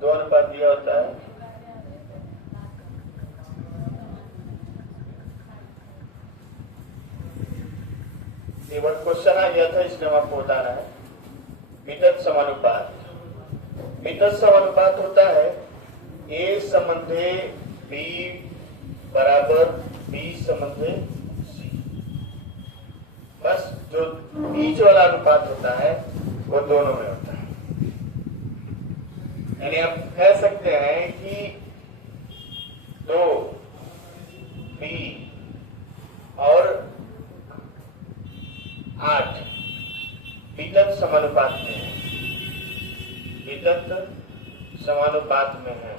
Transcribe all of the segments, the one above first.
2 अनुपात दिया होता है। ये वर्ड क्वेश्चन आ गया था, इसलिए हम आपको बताना है। वितत समानुपात, वितत समानुपात होता है ए संबंधे बी बराबर बी संबंधे सी। बस जो बीच वाला अनुपात होता है वो दोनों में होता है। यानी आप कह सकते हैं कि 2 बी और 8 वितत समानुपात में है, वितत समानुपात में है।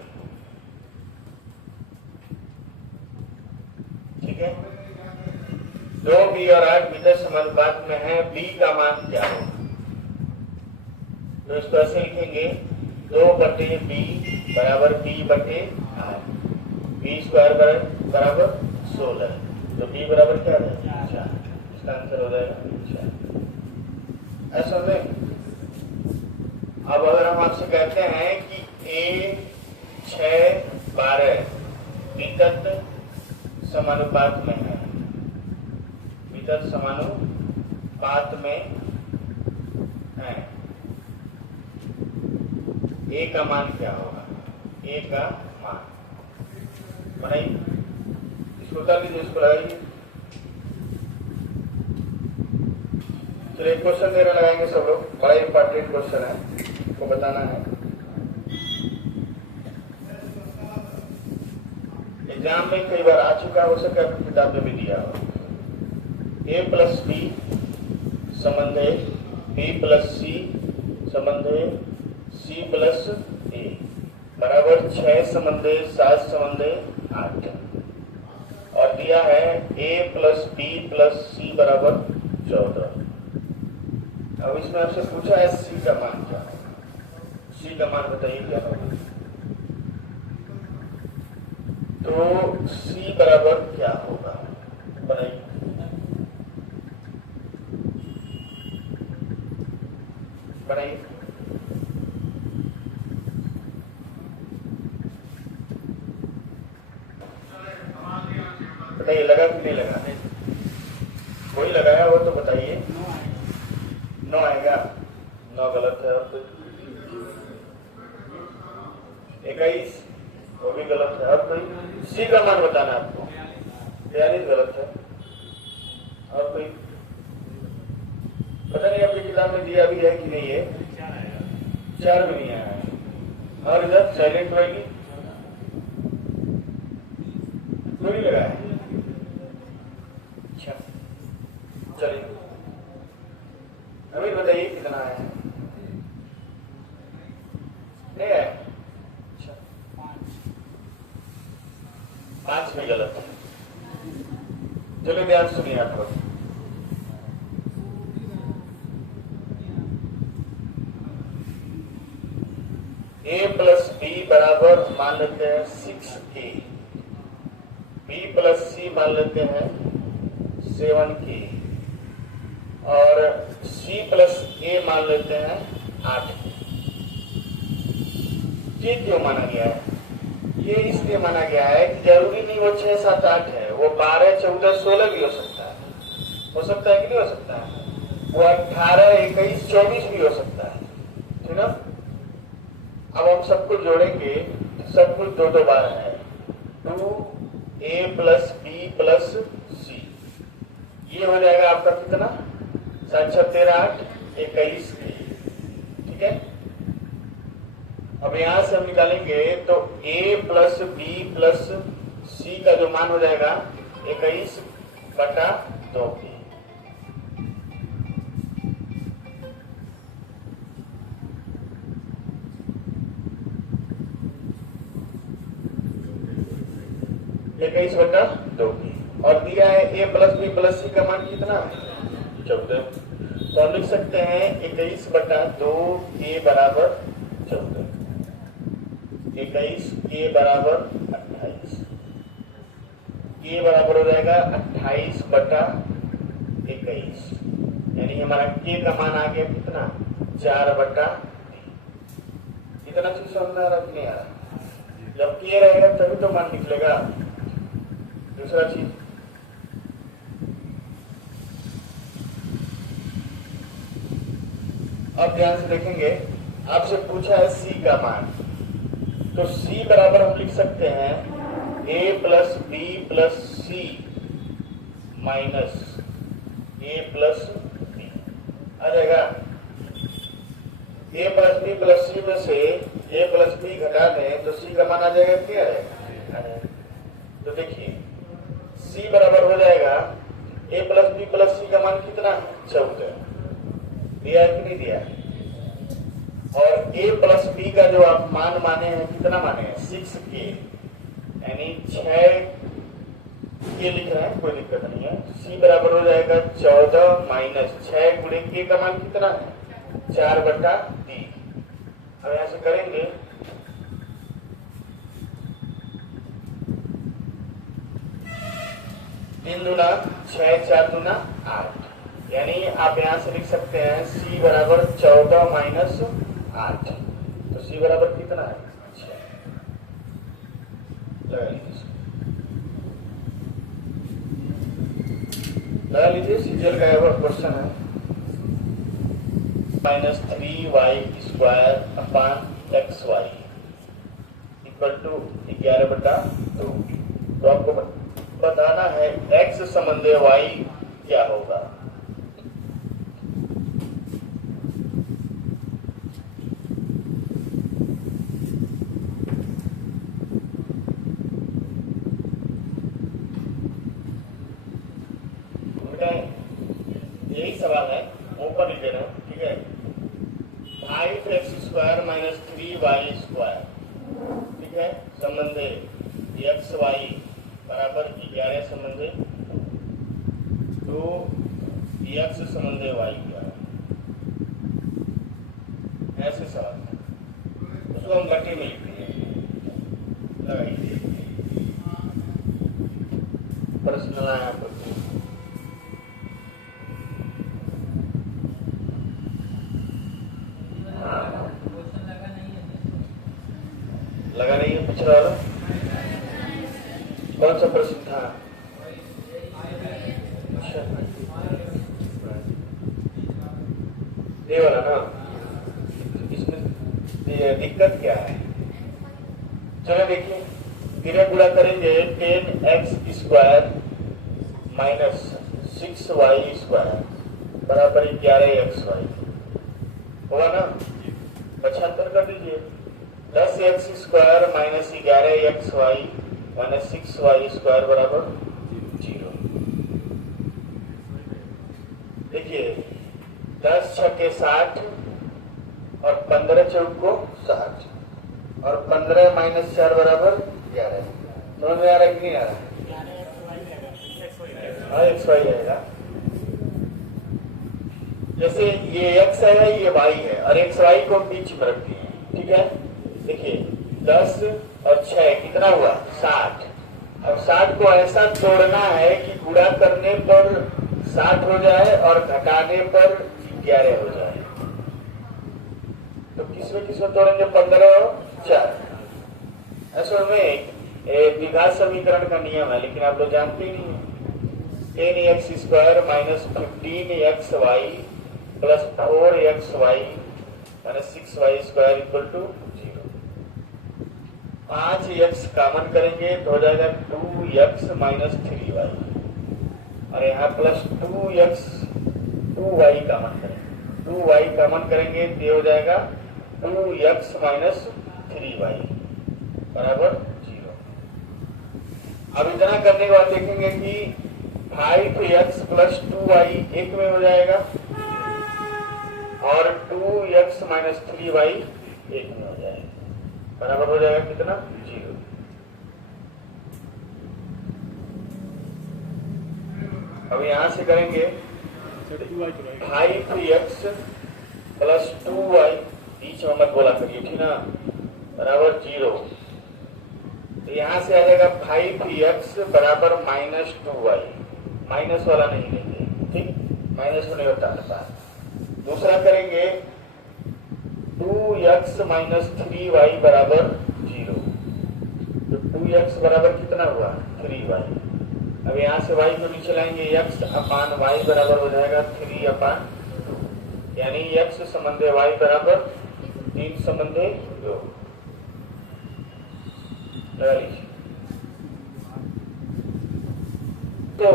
ठीक है, 2 बी और 8 वितत समानुपात में है। बी का मान क्या होगा? तो इसको ऐसे लिखेंगे 2 बटे बी बराबर बी बटे 8, बी स्क्वायर बराबर 16। तो बी बराबर क्या है? 4। इसका आंसर हो जाएगा 4। ऐसा में अब अगर हम आपसे कहते हैं कि ए 6 12 वितत समानुपात में है, वितत समानुपात में है, ए का मान क्या होगा? ए का मान बनाइए, इसको कर लीजिए, इसको लगाइए। चलिए क्वेश्चन देना लगाएंगे सब लोग, बड़ा इंपॉर्टेंट क्वेश्चन है, इसको बताना है। एग्जाम में कई बार आ चुका हो सकता है, किताब में भी दिया हो। ए प्लस बी संबंधे बी प्लस सी संबंधे सी प्लस ए बराबर 6 संबंधे 7 संबंधे 8, और दिया है ए प्लस बी प्लस सी बराबर 14। अब इसमें आपसे पूछा है सी का मान क्या है? सी का मान बताइए क्या होगा? तो सी बराबर क्या होगा बताइए। बताइए बताइए, लगा कि नहीं लगा? कोई लगाया हो तो बताइए। 9 आएगा? 9 गलत है। और 21 वो भी गलत है। और कोई? सी का मान बताना है आपको। 42 गलत है। और कोई? पता नहीं आपकी किताब में दिया भी है कि नहीं है। 4 भी नहीं आया है। और इधर साइलेंट रहेगी, कोई नहीं लगाया। अच्छा चलिए अभी बताइए कितना आया है? नहीं आया? अच्छा 5 भी गलत है। चलो ध्यान सुनिए आप लोग। ए प्लस बी बराबर मान लेते हैं 6a, बी प्लस सी मान लेते हैं 7k, और सी प्लस ए मान लेते हैं 8k। ये क्यों माना गया है? ये इसलिए माना गया है कि जरूरी नहीं वो 6 7 8 है, वो 12 14 16 भी हो सकता है। हो सकता है कि नहीं हो सकता है? वो 18 21 24 भी हो सकता है। ठीक है, अब हम सबको जोड़ेंगे, सब कुछ 2 बार है। 2a प्लस बी प्लस सी, ये हो जाएगा आपका कितना? 7 6 13 8 21। ठीक है, अब यहां से हम निकालेंगे तो a प्लस बी प्लस सी का जो मान हो जाएगा 21/2। इक्कीस बटा 2 और दिया है ए प्लस बी प्लस सी का मान कितना? 14। तो हम लिख सकते हैं 21/2 ए बराबर 14, 21 ए बराबर 28, ए बराबर हो जाएगा 28/21, यानी हमारा के का मान आ गया कितना? 4/3। इतना चीज समझ में आ रहा कि नहीं आ रहा? जब किए रहेगा तभी तो मान निकलेगा। दूसरा चीज, अब ध्यान से देखेंगे, आपसे पूछा है सी का मान, तो सी बराबर हम लिख सकते हैं ए प्लस बी प्लस सी माइनस ए प्लस बी। आ जाएगा। ए प्लस बी प्लस सी में से ए प्लस बी घटा दें तो सी का मान आ जाएगा, क्या है? तो देखिए सी बराबर हो जाएगा ए प्लस बी प्लस सी का मान कितना है? 14। दिया है कि नहीं दिया? और a प्लस बी का जो आप मान माने हैं, कितना माने हैं? 6k, यानी 6k लिख रहे हैं, कोई दिक्कत नहीं है। c बराबर हो जाएगा 14 माइनस 6 गुणे k का मान कितना है? 4/3। अब यहां से करेंगे 3 दूना 6, 4 दूना 8, यानी आप यहां से लिख सकते हैं c बराबर 14 माइनस 8। तो c बराबर कितना है? 6। लगा लीजिए सीरियल का हुआ क्वेश्चन है। -3y² upon xy equal to 11/2। तो आपको बताना है x संबंधी y क्या होगा। यही सवाल है, ऊपर लिख देना, ठीक है। 5x² माइनस 3y², ठीक है। संबंधे xy बराबर 11 संबंधे 2x संबंधे y का, ऐसे सवाल है। उसको हम गट्टी में लिखते हैं। लगाइए प्रश्न आया पर लगा नहीं है। पिछला वाला कौन सा प्रश्न था? ये वाला ना। इसमें दिक्कत क्या है? चलो देखिए, गिरा गुड़ा करेंगे 10x² माइनस 6y² बराबर 11xy होगा ना। पक्षांतर कर दीजिए। 10x² minus 11xy minus 6y² बराबर 0। देखिए 10 छक्के 60 और 15 चौको 60 और 15 माइनस 4 बराबर 11। समझ में आ रहा है कि नहीं आ रहा? हाँ xy आएगा। जैसे ये x है, ये y है और xy को बीच में रखते हैं, ठीक है। देखिए 10 और 6 कितना हुआ? 60। अब 60 को ऐसा तोड़ना है कि गुणा करने पर 60 हो जाए और घटाने पर 11 हो जाए। तो किसमें तोड़ेंगे? 15 और 4। असल में द्विघात समीकरण का नियम है, लेकिन आप लोग जानते ही नहीं है। 10x² minus 15xy plus 4xy minus 6y² equal to 0। 5x common करेंगे तो हो जाएगा 2x माइनस 3y और यहाँ प्लस 2y कॉमन करेंगे। 2y कॉमन करेंगे तो हो जाएगा 2x माइनस 3y बराबर 0। अब इतना करने के बाद देखेंगे कि 5x प्लस 2y एक में हो जाएगा और 2x माइनस 3y एक में हो जाएगा, बराबर हो जाएगा कितना? 0। अब यहां से करेंगे 5x प्लस 2y, बीच में मत बोला करिए, ठीक ना, बराबर 0। तो यहां से आ जाएगा 5x बराबर माइनस 2y, माइनस वाला नहीं लेंगे, ठीक, माइनस होने का टालता। दूसरा करेंगे 2 2x माइनस 3y बराबर 0। तो 2x बराबर कितना हुआ 3y। अब यहाँ से y को नीचे लाएंगे, x अपान y बराबर हो जाएगा 3 अपान, यानी x संबंधे y बराबर 3 संबंधे 2। लगा लीजिए। तो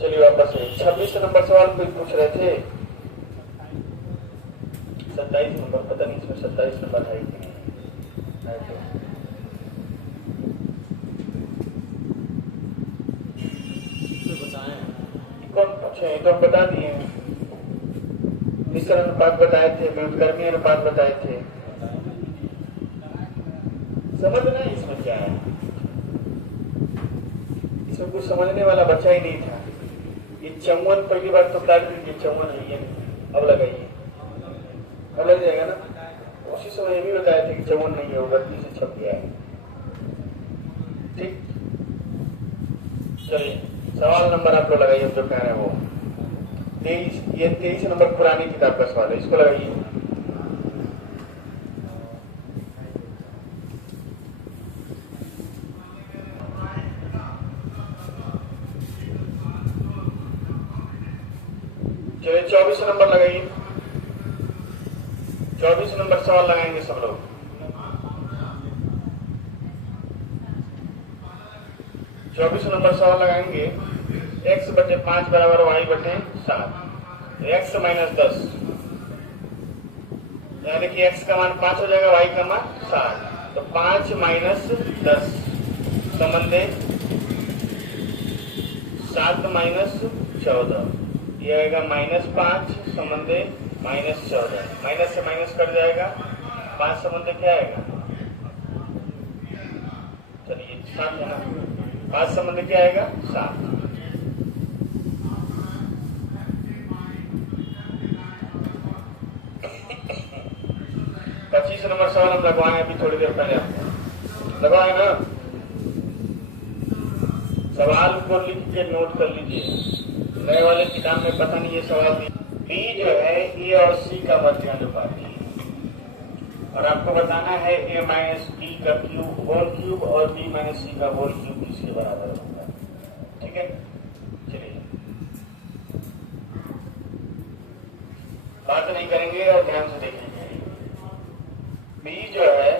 चलिए वापस 26 नंबर सवाल कोई पूछ रहे थे। 27 नंबर, पता नहीं इसमें 27 नंबर है कि नहीं है। तो कौन पूछे, तो बता दिए। मिश्रण अनुपात बताए थे, व्युत्क्रमीय अनुपात बताए थे। समझना है इसमें क्या है, इसमें कुछ समझने वाला बच्चा ही नहीं था। ये 54 पहली बार तो काट दीजिए, 54 है ये, अब लगाइए, अब लग जाएगा ना। उसी समय ये भी बताया था कि 54 नहीं है, वो गलती से छप गया है। ठीक, चलिए सवाल नंबर आप लोग लगाइए जो कह रहे हैं वो 23। ये 23 नंबर पुरानी किताब का सवाल है, इसको लगाइए। चलिए 24 नंबर लगाइए। 24 नंबर सवाल लगाएंगे सब लोग। चौबीस नंबर सवाल लगाएंगे। x बटे 5 बराबर y बटे 7। x माइनस 10, यानी कि x का मान 5 हो जाएगा, y का मान 7। तो 5 माइनस 10 संबंधे 7 माइनस 14, ये आएगा -5 संबंधे -14। माइनस से माइनस कट जाएगा, 5 संबंधे क्या आएगा, चलिए 7 है ना, 5 संबंधे क्या आएगा 7। पच्चीस नंबर सवाल हम लगवाए अभी थोड़ी देर पहले, आपको लगवाए ना। सवाल को लिख के नोट कर लीजिए, नए वाले किताब में पता नहीं ये सवाल भी। बी जो है ए और सी का मध्यानुपाती है, और आपको बताना है ए माइनस बी का क्यूब होल क्यूब और बी माइनस सी का होल क्यूब किसके बराबर होगा। ठीक है, चलिए बात नहीं करेंगे और ध्यान से देखेंगे। बी जो है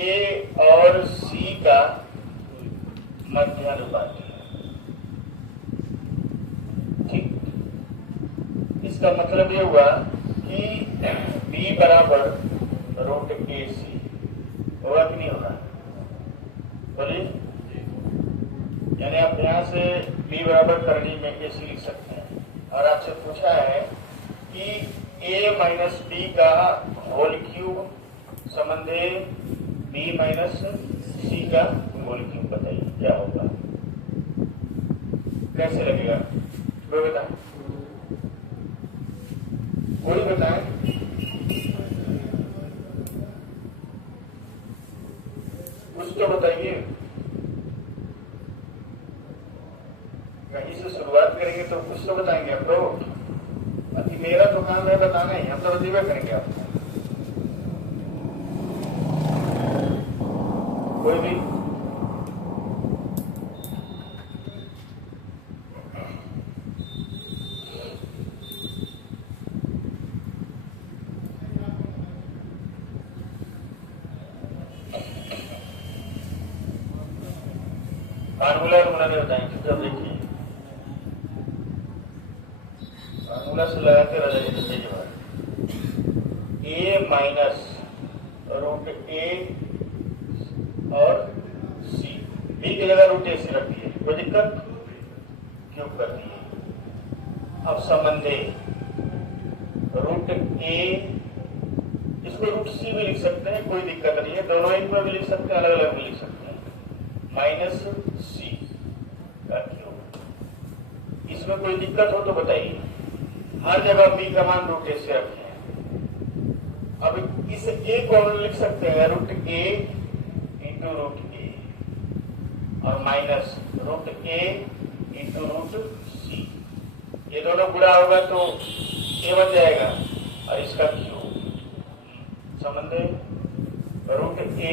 ए और सी का मध्यानुपाती है। ठीक, इसका मतलब ये हुआ कि b बराबर रूट ए सी होगा कि नहीं होगा, बोलिए। यानी आप यहां से b बराबर करनी में ए सी लिख सकते हैं, और आपसे पूछा है कि a माइनस बी का होल क्यूब संबंधे b माइनस सी का होल क्यूब, बताइए क्या होगा, कैसे लगेगा, कोई बताए, कोई बताए। कुछ तो बताइए, कहीं से शुरुआत करेंगे तो कुछ तो बताएंगे आप लोग। बाकी मेरा तो काम है बताना ही, हम तो बतीबा करेंगे आपको। कोई भी फार्मूला बताएंगे, जब देखिए फार्मूला से लगाते रह जाइए। देखिए ए माइनस रूट ए और सी, बी की जगह रूट ए सी रख दिए, कोई दिक्कत, क्यूब कर दिए। अब संबंधे रूट ए, इसको रूट सी भी लिख सकते हैं, कोई दिक्कत नहीं है, दोनों एक में भी लिख सकते हैं, अलग अलग भी लिख सकते हैं। माइनस सी का क्यूब, इसमें कोई दिक्कत हो तो बताइए। हर जगह बी का मान रूट ए से रखें। अब इस ए को हम लिख सकते हैं रूट ए इंटू रूट ए, और माइनस रूट ए इंटू रूट सी। ये दोनों गुणा होगा तो ये बन जाएगा और इसका क्यूब संबंध रूट ए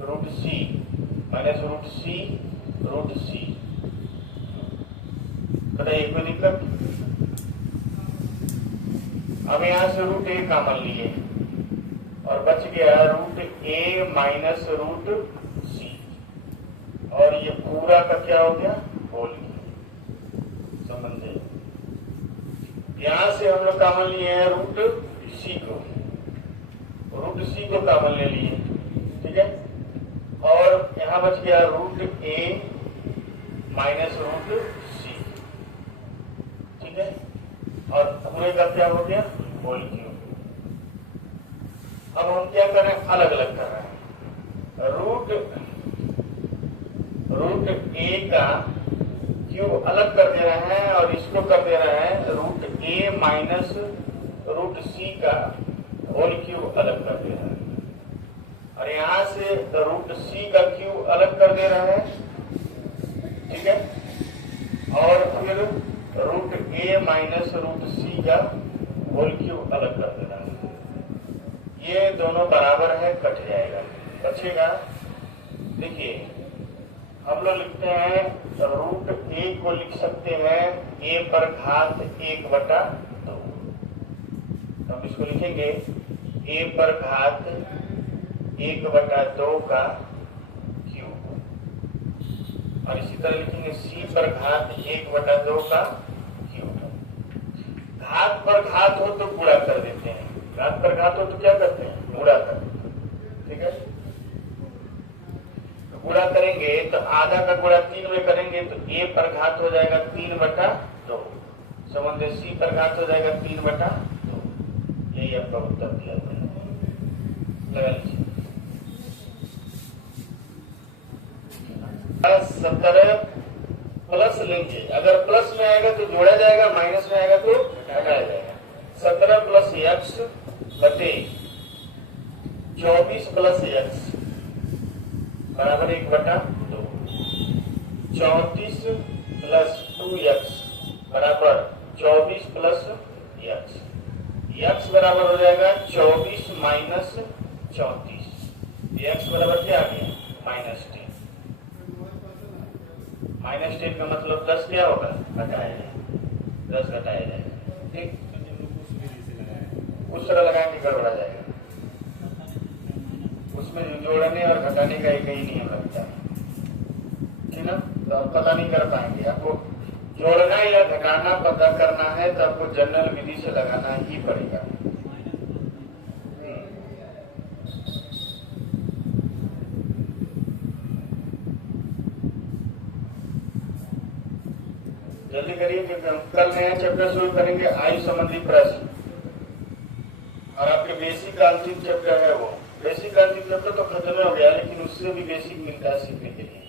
रूट सी माइनस रूट सी रूट सी। बताइए कोई दिक्कत? अब यहां से रूट ए कॉमन लिए और बच गया रूट ए माइनस रूट सी और ये पूरा का क्या हो गया होल समझे। यहां से हम लोग कॉमन लिए हैं रूट सी को कॉमन ले लिए, ठीक है। और यहां बच गया रूट ए माइनस रूट सी, ठीक है। और पूरे का क्या हो गया होल क्यूब। अब हम क्या कर रहे हैं, अलग अलग कर रहे हैं। रूट ए का क्यूब अलग कर दे रहे हैं और इसको कर दे रहे हैं रूट ए माइनस रूट सी का होल क्यूब अलग कर दे रहे हैं और यहां से रूट सी का क्यूब अलग कर दे रहे हैं, ठीक है। और फिर रूट ए माइनस रूट सी का होल क्यूब अलग कर दे रहा है। ये दोनों बराबर है, कट जाएगा, बचेगा। देखिए हम लोग लिखते हैं रूट ए को लिख सकते हैं ए पर घात 1/2। तो हम इसको लिखेंगे ए पर घात 1/2 का क्यूब और इसी तरह लिखेंगे सी पर घात 1/2 का क्यूब। घात पर घात हो तो गुणा कर देते हैं, घात पर घात हो तो क्या करते हैं गुणा कर देते हैं, ठीक है। तो गुणा करेंगे तो आधा का गुणा 3 में करेंगे तो ए पर घात हो जाएगा 3/2 संबंध सी पर घात हो जाएगा 3/2। यही आपका उत्तर दिया लगा लीजिए। 17 प्लस लेंगे, अगर प्लस में आएगा तो जोड़ा जाएगा, माइनस में आएगा तो घटाया जाएगा। 17 प्लस एक्स बटे 24 प्लस एक्स बराबर 1/2। 34 प्लस 2x बराबर 24 प्लस एक्स। एक्स बराबर हो जाएगा 24 माइनस 34। एक्स बराबर क्या आ गया -10। -10 का मतलब 10 क्या होगा घटाया जाएगा, 10 घटाया जाएगा, ठीक। उस तरह लगाएंगे गड़बड़ा जाएगा, उसमें जोड़ने और घटाने का एक ही नियम लगता है, ठीक ना। तो आप पता नहीं कर पाएंगे, आपको जोड़ना या घटाना पता करना है तो आपको जनरल विधि से लगाना ही पड़ेगा। जल्दी करिए क्योंकि हम कल नया चैप्टर शुरू करेंगे आयु संबंधी प्रश्न और आपके बेसिक अंतिम चैप्टर है वो। बेसिक अंतिम चैप्टर तो खत्म हो गया लेकिन उससे भी बेसिक मिलता है सीखने के लिए।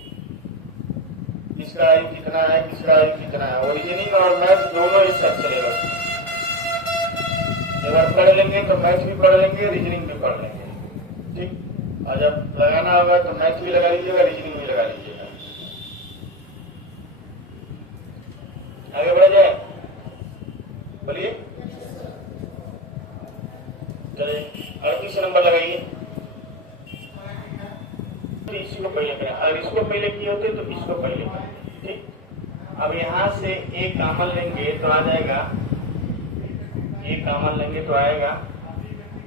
किसका आयु कितना है, किसका आयु कितना है, ओरिजिनिंग और मैथ दोनों एक साथ चलेगा। जब आप पढ़ लेंगे तो मैथ भी पढ़ लेंगे, रीजनिंग भी पढ़ लेंगे, ठीक। और जब लगाना होगा तो मैथ भी लगा लीजिएगा, रीजनिंग भी लगा लीजिएगा। आगे बढ़ा जाए, बोलिए। चलिए 38 नंबर लगाइए। इसी को पहले करें, अगर इसको पहले किए होते तो इसको पहले करें, ठीक। अब यहां से ए कॉमन लेंगे तो आ जाएगा, ए कॉमन लेंगे तो आएगा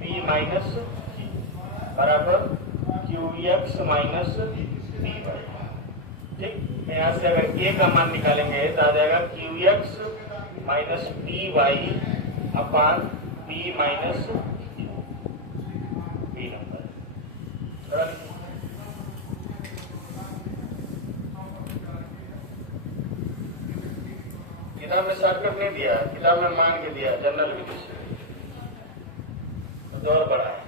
बी माइनस बराबर QX माइनस बी वाई, ठीक। यहाँ से अगर ए का मान निकालेंगे तो आ जाएगा QX माइनस बी वाई अपान बी माइनस बी नंबर। किताब में शॉर्टकट नहीं दिया, किताब में मान के दिया जनरल विधि से, तो और बड़ा है।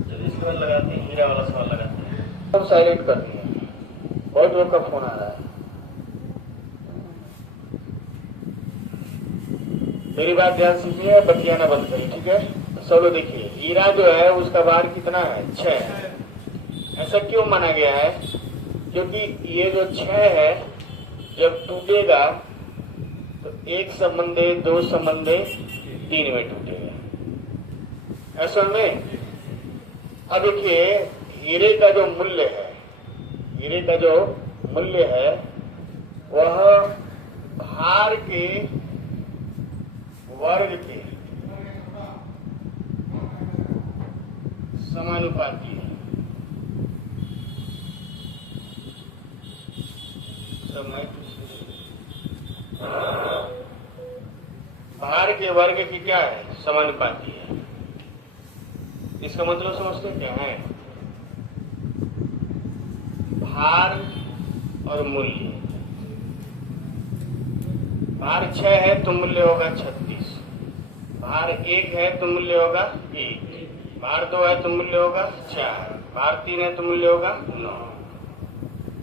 चलिए इसके बाद लगाते हैं, हीरा वाला सवाल लगाते हैं। सब साइलेंट कर दिए, बहुत लोग का फोन आ रहा है। मेरी बात ध्यान सुनिए, बतियाना बंद करिए, ठीक है। सब लोग देखिए, हीरा जो है उसका भार कितना है 6 है। ऐसा क्यों माना गया है, क्योंकि ये जो 6 है जब टूटेगा एक संबंधे, दो संबंधे, 3 में टूटेगा। असल में अब देखिए, हीरे का जो मूल्य है, हीरे का जो मूल्य है वह भार के वर्ग के समानुपाती है। भार के वर्ग की क्या है? समानुपाती है। इसका मतलब समझते क्या है? भार और मूल्य। भार 6 है तो मूल्य होगा 36। भार 1 है तो मूल्य होगा 1। भार 2 है तो मूल्य होगा 4। भार 3 है तो मूल्य होगा 9।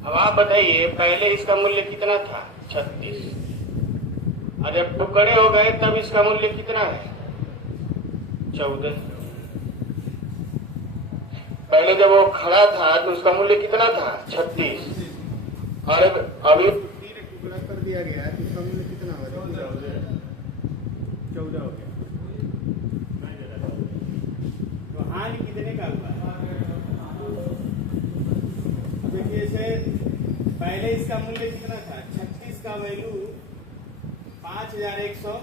अब आप बताइए, पहले इसका मूल्य कितना था? 36। और जब टुकड़े हो गए तब इसका मूल्य कितना है? 14। पहले जब वो खड़ा था तो उसका मूल्य कितना था? 36। और अभी टुकड़ा कर दिया गया है तो उसका मूल्य कितना हो गया? 14 हो गया। तो हानि कितने का हुआ? देखिए, इसे पहले इसका मूल्य कितना था? 36 का वैल्यू 5184।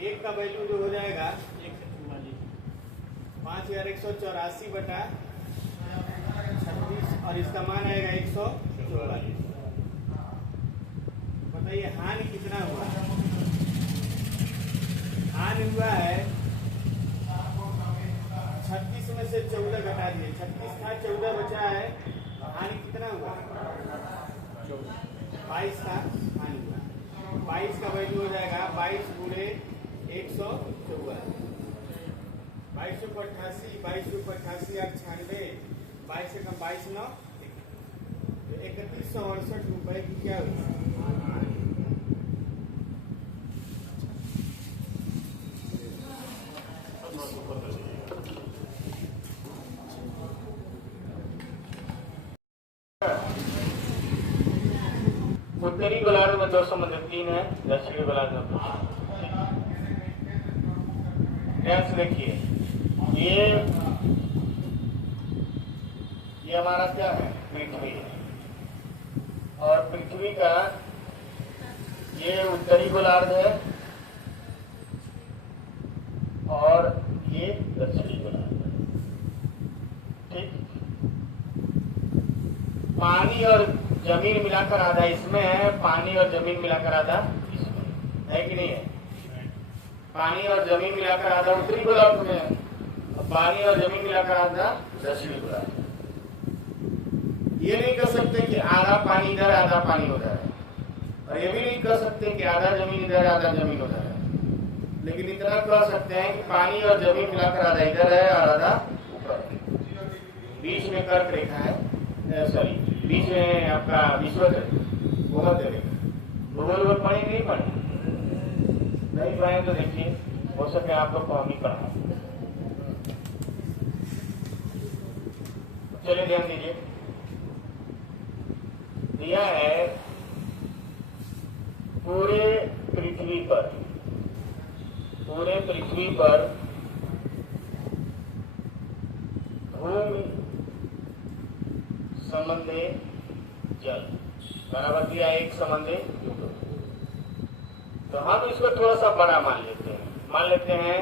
एक का वैल्यू जो हो जाएगा 5184 बटा 36 और इसका मान आएगा 144। बताइए हानि कितना हुआ? हानि हुआ है 36 में से 14 घटा दिए। 36 था, 14 बचा है। हानि कितना हुआ? 22 का हानि हुआ। 22 का वैल्यू हो जाएगा 22 गुणे 144। 2288, 2288 8 96, 22 से कम 22 9, 3168 रुपए की क्या हुई? उत्तरी गोलार्ध में 203 है, दक्षिणी गोलार्ध में 2। ध्यान से देखिए, ये हमारा क्या है? पृथ्वी है। और पृथ्वी का ये उत्तरी गोलार्ध है और ये दक्षिणी गोलार्ध है। ठीक। पानी और जमीन मिलाकर आधा इसमें है, पानी और जमीन मिलाकर आधा इसमें है कि नहीं है? पानी और जमीन मिलाकर आधा उत्तरी गोलार्ध में है, पानी और जमीन मिलाकर आधा दक्षिणी गोलार्ध। ये नहीं कह सकते कि आधा पानी इधर आधा पानी उधर है, और ये भी नहीं कह सकते कि आधा जमीन इधर आधा जमीन उधर है। लेकिन इतना कह सकते हैं कि पानी और जमीन मिलाकर आधा इधर है और आधा ऊपर है। बीच में कर्क रेखा है, सॉरी, बीच में आपका विषुवत भूमध्य रेखा। भूगोल पढ़े नहीं पढ़े? नहीं पढ़े तो देखिए, हो सके आप लोग को हम ही पढ़ा। चलिए ध्यान दीजिए, दिया है पूरे पृथ्वी पर भूमि संबंधे जल बराबर दिया 1 संबंधे। तो हम इसको थोड़ा सा बड़ा मान लेते हैं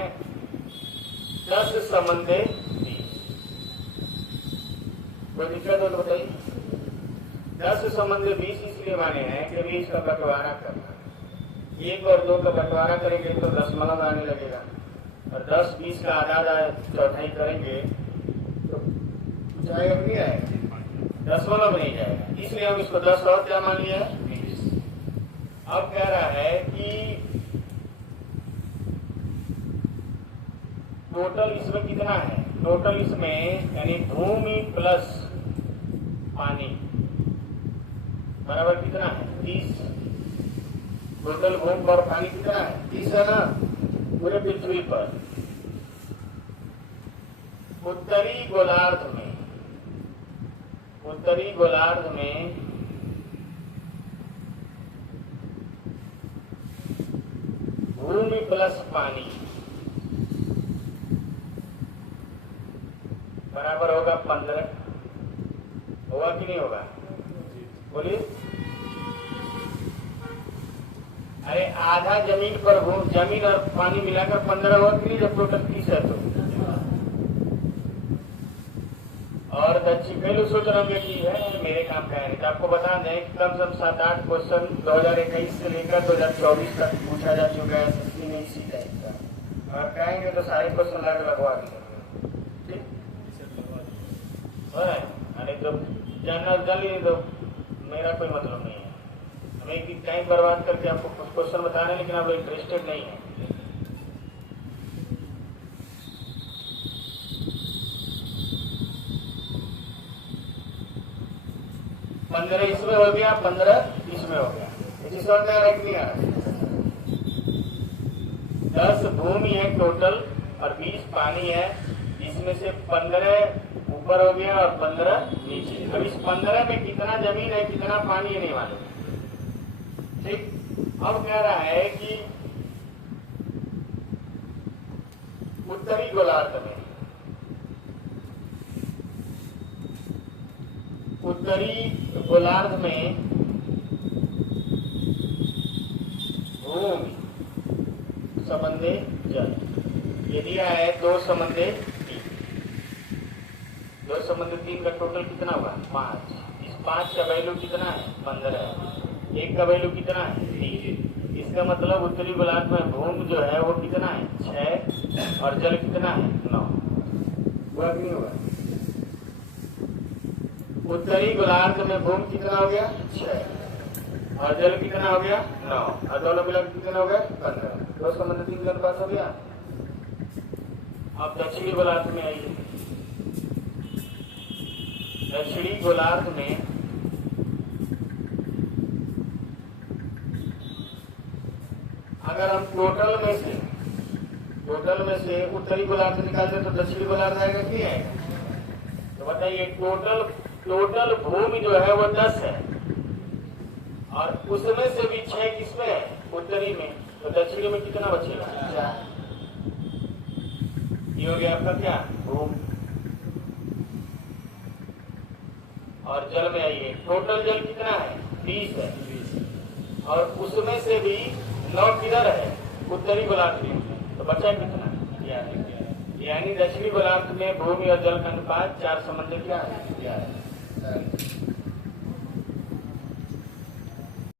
10 संबंधे 20। कोई दिक्कत हो तो बताइए। 10 संबंधे 20 इसलिए माने हैं कि 20 का बंटवारा करना। 1 और 2 का बंटवारा करेंगे तो दशमलव आने लगेगा, और 10 20 का आधा चौथाई करेंगे तो जाएगा नहीं आएगा, दशमलव नहीं जाएगा। इसलिए हम इसको 10 और क्या मान लिया है? 20। अब कह रहा है कि टोटल इसमें कितना है? टोटल इसमें यानी भूमि प्लस पानी बराबर कितना है? 30। टोटल भूमि पर पानी कितना है? 30 है ना, पूरे पृथ्वी पर। उत्तरी गोलार्ध में भूमि प्लस पानी बराबर होगा 15। होगा कि नहीं होगा? बोलिए। अरे आधा जमीन पर जमीन और पानी मिलाकर 15 होगा कि नहीं, जब टोटल 30 है तो। और दक्षिण कई लोग सोच रहे होंगे कि है मेरे काम का है, तो आपको बता दें कि कम से कम 7-8 क्वेश्चन 2021 से लेकर 2024 तक पूछा जा चुका है एसएससी में इसी टाइप का। और कहेंगे तो सारे क्वेश्चन लगवा देंगे, ठीक है? अरे तो जनरल जल्दी तो मेरा कोई मतलब नहीं है, हमें एक टाइम बर्बाद करके आपको कुछ क्वेश्चन बता रहे हैं, लेकिन आप इंटरेस्टेड नहीं है। 15 इसमें हो गया, 15 इसमें हो गया। इसी समझ में आ रहा है कि नहीं आ रहा? 10 भूमि है टोटल और 20 पानी है, जिसमें से 15 ऊपर हो गया और 15 नीचे। अब इस 15 में कितना जमीन है कितना पानी है नहीं मालूम, ठीक। अब कह रहा है कि उत्तरी गोलार्ध में, उत्तरी गोलार्ध में भूमि समंदे जल ये दिया है 2 समंदे 3। 2 समंदे 3 का टोटल कितना हुआ? 5। इस 5 का वैल्यू कितना है? 15। 1 का वैल्यू कितना है? 3। इसका मतलब उत्तरी गोलार्ध में भूमि जो है वो कितना है? 6 और जल कितना है? 9। हुआ कि नहीं हुआ? उत्तरी गोलार्ध में भूमि कितना हो गया? 6 और जल कितना हो गया? 9 और दोनों मिलाकर कितना हो गया? 15। 2 समंदर 3 जल पास हो गया। अब दक्षिणी गोलार्ध में आइए। दक्षिणी गोलार्ध में अगर हम टोटल में से उत्तरी गोलार्ध निकालते तो दक्षिणी गोलार्ध आएगा कि आएगा? तो बताइए, टोटल भूमि जो है वो 10 है और उसमें से भी 6 किसमें है? उत्तरी में। तो दक्षिणी में कितना बचेगा? 4। ये हो गया आपका क्या? भूमि। और जल में आइए, टोटल जल कितना है? 20 है और उसमें से भी 9 किधर है? उत्तरी गोलार्ध में। तो बचा कितना? यानी दक्षिणी गोलार्ध में भूमि और जल का अनुपात 4 समंदर क्या है?